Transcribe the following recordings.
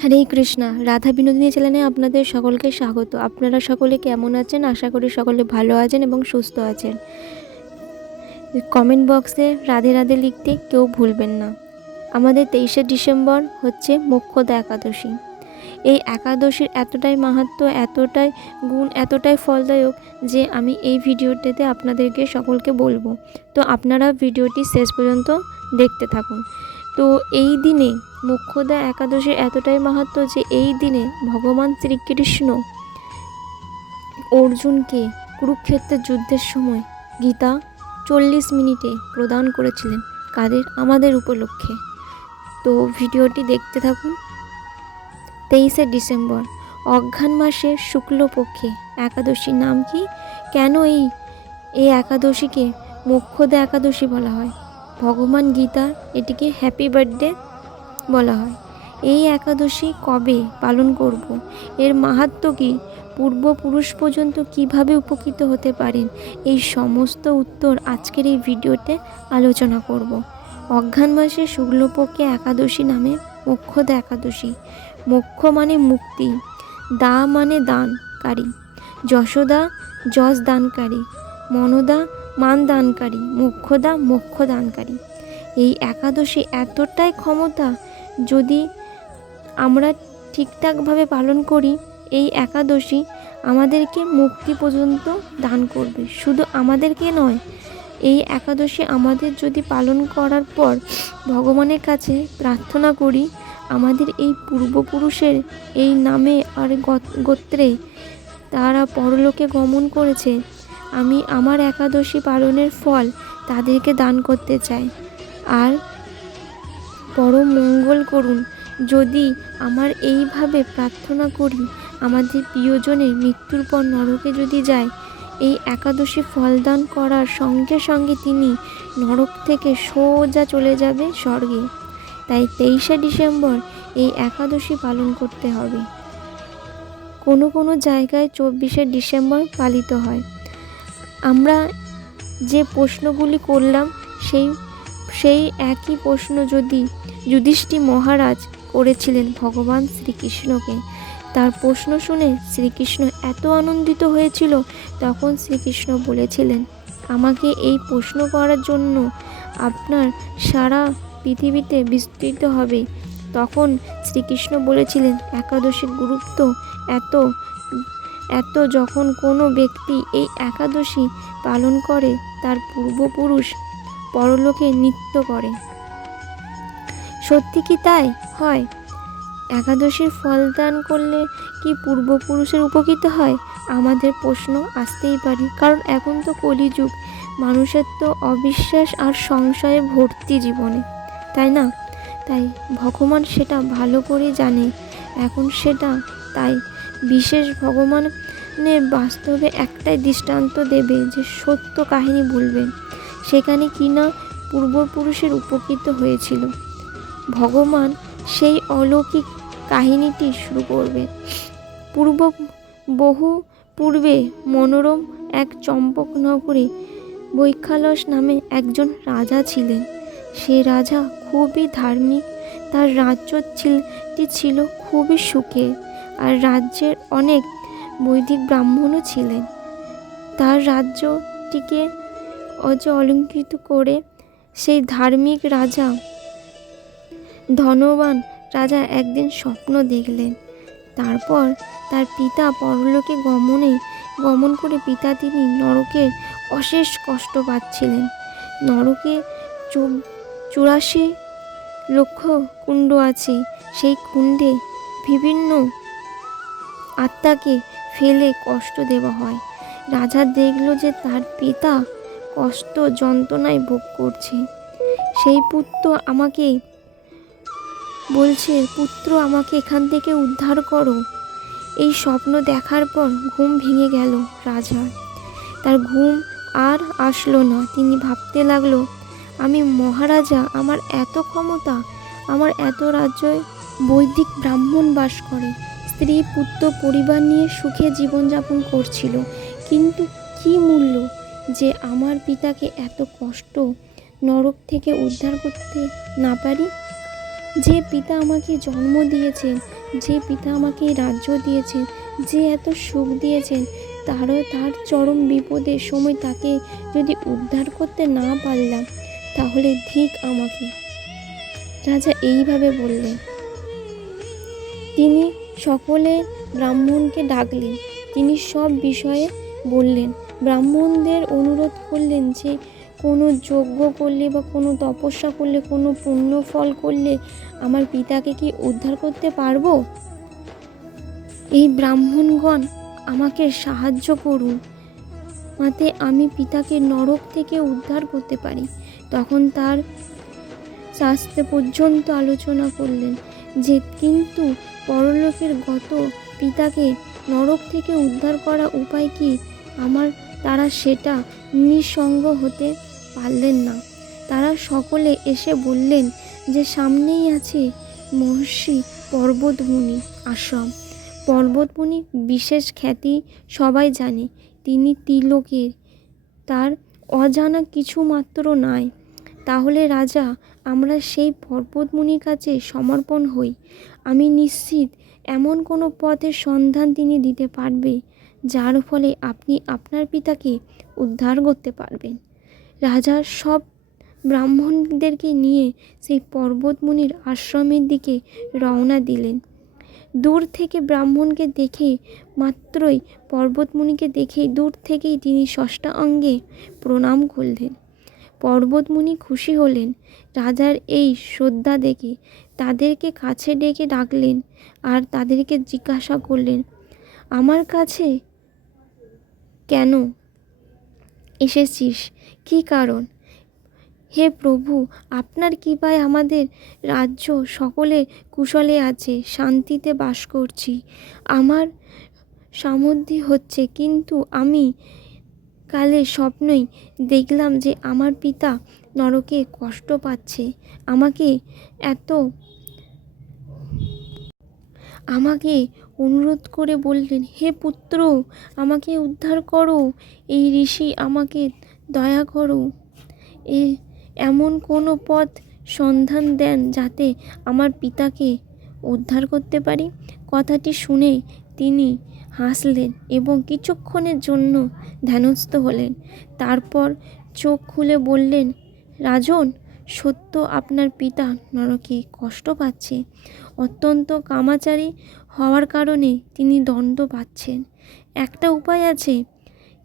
হরে কৃষ্ণা, রাধা বিনোদিনী চ্যানেলে আপনাদের সকলকে স্বাগত। আপনারা সকলে কেমন আছেন? আশা করি সকলে ভালো আছেন এবং সুস্থ আছেন। কমেন্ট বক্সে রাধে রাধে লিখতে কেউ ভুলবেন না। আমাদের 23শে ডিসেম্বর হচ্ছে মোক্ষদা একাদশী। এই একাদশীর এতটাই মাহাত্ম্য, এতটাই গুণ, এতটাই ফলদায়ক যে আমি এই ভিডিওটিতে আপনাদেরকে সকলকে বলবো। তো আপনারা ভিডিওটি শেষ পর্যন্ত দেখতে থাকুন। তো এই দিনে মোক্ষদা একাদশীর এতটাই মাহাত্ম্য যে এই দিনে ভগবান শ্রীকৃষ্ণ অর্জুনকে কুরুক্ষেত্রের যুদ্ধের সময় গীতা 40 মিনিটে প্রদান করেছিলেন। কাদের? আমাদের উপলক্ষে। তো ভিডিওটি দেখতে থাকুন। 23শে ডিসেম্বর অঘ্রাণ মাসের শুক্লপক্ষে একাদশীর নাম কি? কেন এই একাদশীকে মোক্ষদা একাদশী বলা হয়? ভগবান গীতার এটিকে হ্যাপি বার্থডে বলা হয়। এই একাদশী কবে পালন করব? এর মাহাত্ম্য কী? পূর্বপুরুষ পর্যন্ত কিভাবে উপকৃত হতে পারেন? এই সমস্ত উত্তর আজকের এই ভিডিওতে আলোচনা করব। অঘ্রাণ মাসে শুক্লপক্ষে একাদশী নামে মোক্ষদা একাদশী। মোক্ষ মানে মুক্তি, দা মানে দানকারী, যশোদা যশ দানকারী, মনদা মান দানকারী, মোক্ষদা মোক্ষ দানকারী। এই একাদশী এতটাই ক্ষমতা, যদি আমরা ঠিকঠাকভাবে পালন করি এই একাদশী আমাদেরকে মুক্তি পর্যন্ত দান করবে। শুধু আমাদেরকে নয়, এই একাদশী আমাদের যদি পালন করার পর ভগবানের কাছে প্রার্থনা করি, আমাদের এই পূর্বপুরুষের এই নামে আর গোত্রে তারা পরলোকে গমন করেছে, আমি আমার একাদশী পালনের ফল তাদেরকে দান করতে চাই। আর পরম মঙ্গল করুন। যদি আমার এইভাবে প্রার্থনা করি, আমাদের প্রিয়জনের মৃত্যুর পর নরকে যদি যায়, এই একাদশী ফলদান করার সঙ্গে সঙ্গে তিনি নরক থেকে সোজা চলে যাবে স্বর্গে। তাই 23শে ডিসেম্বর এই একাদশী পালন করতে হবে। কোনো কোনো জায়গায় 24শে ডিসেম্বর পালিত হয়। আমরা যে প্রশ্নগুলি করলাম সেই একই প্রশ্ন যদি যুধিষ্ঠির মহারাজ করেছিলেন ভগবান শ্রীকৃষ্ণকে, তার প্রশ্ন শুনে শ্রীকৃষ্ণ এত আনন্দিত হয়েছিল, তখন শ্রীকৃষ্ণ বলেছিলেন, আমাকে এই প্রশ্ন করার জন্য আপনার সারা পৃথিবীতে বিস্তৃত হবে। তখন শ্রীকৃষ্ণ বলেছিলেন, একাদশীর গুরুত্ব এত যখন কোনো ব্যক্তি এই একাদশী পালন করে, তার পূর্বপুরুষ পরলোকে নৃত্য করে। সত্যি কি তাই হয়? একাদশীর ফল দান করলে কি পূর্বপুরুষের উপকৃত হয়? আমাদের প্রশ্ন আসতেই পারে, কারণ এখন তো কলিযুগ, মানুষের তো অবিশ্বাস আর সংশয়ে ভর্তি জীবনে, তাই না? তাই ভগবান সেটা ভালো করে জানে। এখন সেটা তাই বিশেষ ভগবানের বাস্তবে একটাই দৃষ্টান্ত দেবে, যে সত্য কাহিনী বলবেন, সেখানে কিনা পূর্বপুরুষের উপকৃত হয়েছিল। ভগবান সেই অলৌকিক কাহিনীটি শুরু করবে। বহু পূর্বে মনোরম এক চম্পকনগরে বৈখালস নামে একজন রাজা ছিলেন। সে রাজা খুবই ধার্মিক। তার রাজ্যটি ছিল খুবই সুখে, আর রাজ্যের অনেক বৈদিক ব্রাহ্মণও ছিলেন। তার রাজ্যটিকে অলঙ্কৃত করে সেই ধার্মিক রাজা, ধনবান রাজা একদিন স্বপ্ন দেখলেন। তারপর তার পিতা পরলোকে গমন করে তিনি নরকে অশেষ কষ্ট পাচ্ছিলেন। নরকে 84 লক্ষ কুণ্ড আছে। সেই কুণ্ডে বিভিন্ন আত্মাকে ফেলে কষ্ট দেওয়া হয়। রাজা দেখল যে তার পিতা কষ্ট যন্ত্রণায় ভোগ করছে। সেই পুত্র আমাকে এখান থেকে উদ্ধার করো। এই স্বপ্ন দেখার পর ঘুম ভেঙে গেল রাজার। তার ঘুম আর আসলো না। তিনি ভাবতে লাগলো, আমি মহারাজা, আমার এত ক্ষমতা, আমার এত রাজ্যে বৈদিক ব্রাহ্মণ বাস করে, স্ত্রী পুত্র পরিবার নিয়ে সুখে জীবনযাপন করছিল, কিন্তু কি মূল্য যে আমার পিতাকে এত কষ্ট নরক থেকে উদ্ধার করতে না পারি? যে পিতা আমাকে জন্ম দিয়েছেন, যে পিতা আমাকে এই রাজ্য দিয়েছেন, যে এত সুখ দিয়েছেন, তার চরম বিপদের সময় তাকে যদি উদ্ধার করতে না পারলাম, তাহলে ধিক আমাকে। রাজা এইভাবে বললেন। তিনি সকলের ব্রাহ্মণকে ডাকলেন। তিনি সব বিষয়ে বললেন। ব্রাহ্মণদের অনুরোধ করলেন যে কোনো যজ্ঞ করলে বা কোনো তপস্যা করলে, কোনো পুণ্য ফল করলে আমার পিতাকে কি উদ্ধার করতে পারবো? এই ব্রাহ্মণগণ আমাকে সাহায্য করুন, যাতে আমি পিতাকে নরক থেকে উদ্ধার করতে পারি। তখন তার শাস্ত্রে পর্যন্ত আলোচনা করলেন যে কিন্তু পরলোকের গত পিতাকে নরক থেকে উদ্ধার করা উপায় কি? তারা সেটা নিঃসঙ্গ হতে পারলেন না। তারা সকলে এসে বললেন যে সামনেই আছে মহর্ষি পর্বতমুনি আশ্রম। পর্বতমুনি বিশেষ খ্যাতি সবাই জানে। তিনি ত্রিলোকের, তার অজানা কিছু মাত্র নাই। তাহলে রাজা, আমরা সেই পর্বতমুনির কাছে সমর্পণ হই। আমি নিশ্চিত এমন কোনো পথের সন্ধান তিনি দিতে পারবে যার ফলে আপনি আপনার পিতাকে উদ্ধার করতে পারবেন। রাজা সব ব্রাহ্মণদেরকে নিয়ে সেই পর্বতমুনির আশ্রমের দিকে রওনা দিলেন। দূর থেকে ব্রাহ্মণকে দেখে মাত্রই, পর্বতমুনিকে দেখেই দূর থেকেই তিনি ষষ্ঠাঙ্গে প্রণাম করলেন। পর্বতমুনি খুশি হলেন রাজার এই শ্রদ্ধা দেখে। তাদেরকে কাছে ডেকে ডাকলেন আর তাদেরকে জিজ্ঞাসা করলেন, আমার কাছে কেন এসেছিস? কী কারণ? হে প্রভু, আপনার কৃপায় আমাদের রাজ্য সকলে কুশলে আছে, শান্তিতে বাস করছি। আমার সমৃদ্ধি হচ্ছে, কিন্তু আমি কালে স্বপ্নই দেখলাম যে আমার পিতা নরকে কষ্ট পাচ্ছে। আমাকে অনুরোধ করে বললেন, হে পুত্র, আমাকে উদ্ধার করো। এই ঋষি আমাকে দয়া করো। এমন কোনো পথ সন্ধান দেন যাতে আমার পিতাকে উদ্ধার করতে পারি। কথাটি শুনে তিনি হাসলেন এবং কিছুক্ষণের জন্য ধ্যানস্থ হলেন। তারপর চোখ খুলে বললেন, রাজন, সত্য আপনার পিতা নরকে কষ্ট পাচ্ছে। অত্যন্ত কামাচারী হওয়ার কারণে তিনি দণ্ড পাচ্ছেন। একটা উপায় আছে।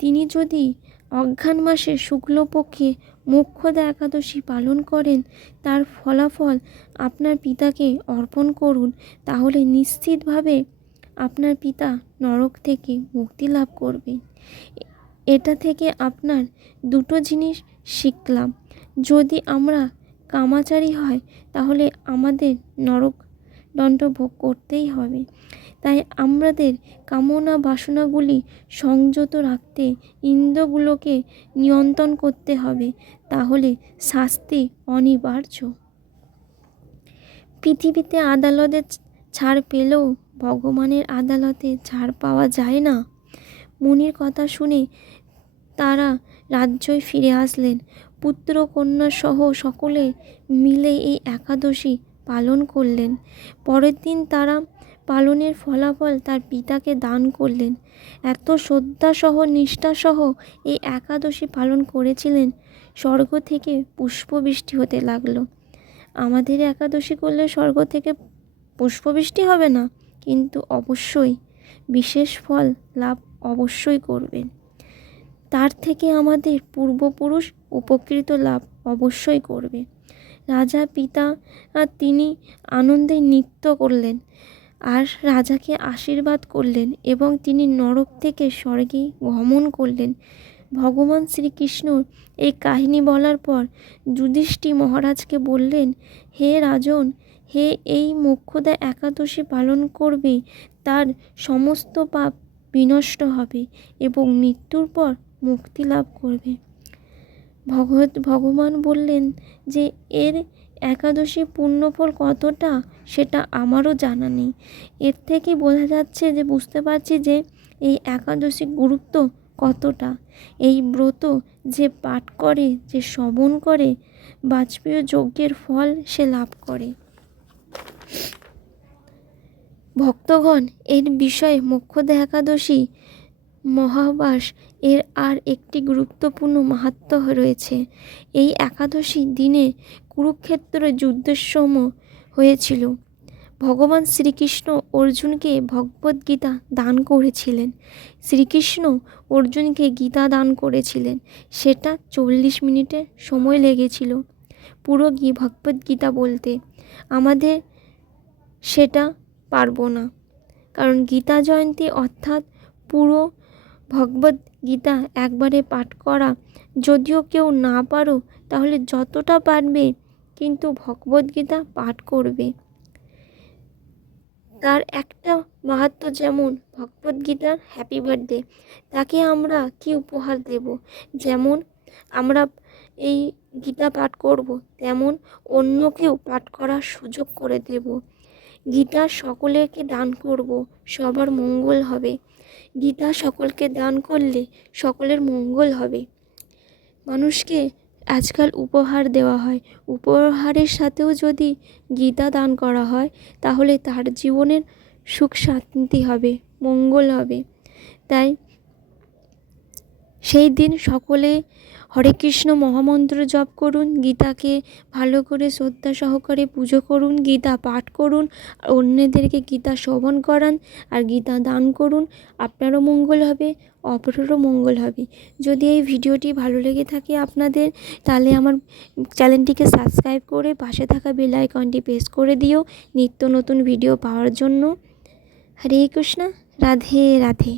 তিনি যদি অঘ্রাণ মাসে শুক্লপক্ষে মোক্ষদা একাদশী পালন করেন, তার ফলাফল আপনার পিতাকে অর্পণ করুন, তাহলে নিশ্চিতভাবে আপনার পিতা নরক থেকে মুক্তি লাভ করবেন। এটা থেকে আপনার দুটো জিনিস শিখলাম। যদি আমরা কামাচারী হয়, তাহলে আমাদের নরক দণ্ড ভোগ করতেই হবে। তাই আমাদের কামনা বাসনাগুলি সংযত রাখতে, ইন্দ্রিয়গুলোকে নিয়ন্ত্রণ করতে হবে, তাহলে শাস্তি অনিবার্য। পৃথিবীতে আদালতে ছাড় পেলেও ভগবানের আদালতে ছাড় পাওয়া যায় না। মুনির কথা শুনে তারা রাজ্যে ফিরে আসলেন। পুত্র কন্যা সহ সকলে মিলে এই একাদশী পালন করলেন। পরের দিন তারা পালনের ফলাফল তার পিতাকে দান করলেন। এত শ্রদ্ধাসহ নিষ্ঠাসহ এই একাদশী পালন করেছিলেন, স্বর্গ থেকে পুষ্পবৃষ্টি হতে লাগলো। আমাদের একাদশী করলে স্বর্গ থেকে পুষ্পবৃষ্টি হবে না, কিন্তু অবশ্যই বিশেষ ফল লাভ অবশ্যই করবেন। তার থেকে আমাদের পূর্বপুরুষ উপকৃত লাভ অবশ্যই করবে। রাজা পিতা তিনি আনন্দে নৃত্য করলেন আর রাজাকে আশীর্বাদ করলেন এবং তিনি নরক থেকে স্বর্গে গমন করলেন। ভগবান শ্রীকৃষ্ণ এই কাহিনী বলার পর যুধিষ্ঠির মহারাজকে বললেন, হে রাজন, এই মোক্ষদা একাদশী পালন করবে, তার সমস্ত পাপ বিনষ্ট হবে এবং মৃত্যুর পর মুক্তি লাভ করবে। ভগবান বললেন যে এর একাদশী পুণ্যফল কতটা সেটা আমারও জানা নেই। এর থেকে বোঝা যাচ্ছে যে, বুঝতে পারছি যে এই একাদশী গুরুত্ব কতটা। এই ব্রত যে পাঠ করে, যে শ্রবণ করে, বাজপেয় যজ্ঞের ফল সে লাভ করে। ভক্তগণ, এর বিষয়ে মোক্ষদা একাদশী মহাবাস এর আর একটি গুরুত্বপূর্ণ মাহাত্ম্য রয়েছে। এই একাদশী দিনে কুরুক্ষেত্র যুদ্ধের সময় হয়েছিল। ভগবান শ্রীকৃষ্ণ অর্জুনকে ভগবদ্গীতা দান করেছিলেন। শ্রীকৃষ্ণ অর্জুনকে গীতা দান করেছিলেন। সেটা 40 মিনিটের সময় লেগেছিল পুরো ভগবদ্গীতা বলতে। আমাদের সেটা পারবো না, কারণ গীতা জয়ন্তী অর্থাৎ পুরো ভগবদ্গীতা একবারে পাঠ করা। যদিও কেউ না পারো তাহলে যতটা পারবে কিন্তু ভগবদ্গীতা পাঠ করবে। তার একটা মাহাত্ম্য, যেমন ভগবদ্গীতার হ্যাপি বার্থডে, তাকে আমরা কি উপহার দেব? যেমন আমরা এই গীতা পাঠ করব, তেমন অন্যকেও পাঠ করার সুযোগ করে দেব। গীতা সকলকে দান করব, সবার মঙ্গল হবে। গীতা সকলকে দান করলে সকলের মঙ্গল হবে। মানুষকে আজকাল উপহার দেওয়া হয়, উপহারের সাথেও যদি গীতা দান করা হয় তাহলে তার জীবনের সুখ শান্তি হবে, মঙ্গল হবে। তাই সেই দিন সকলে হরে কৃষ্ণ মহামন্ত্র জপ করুন, গীতাকে ভালো করে শ্রদ্ধা সহকারে পুজো করুন, গীতা পাঠ করুন, আর অন্যদেরকে গীতা শ্রবণ করান আর গীতা দান করুন। আপনারও মঙ্গল হবে, অপরেরও মঙ্গল হবে। যদি এই ভিডিওটি ভালো লেগে থাকে আপনাদের, তাহলে আমার চ্যানেলটিকে সাবস্ক্রাইব করে পাশে থাকা বেল আইকনটি প্রেস করে দিও নিত্য নতুন ভিডিও পাওয়ার জন্য। হরে কৃষ্ণ, রাধে রাধে।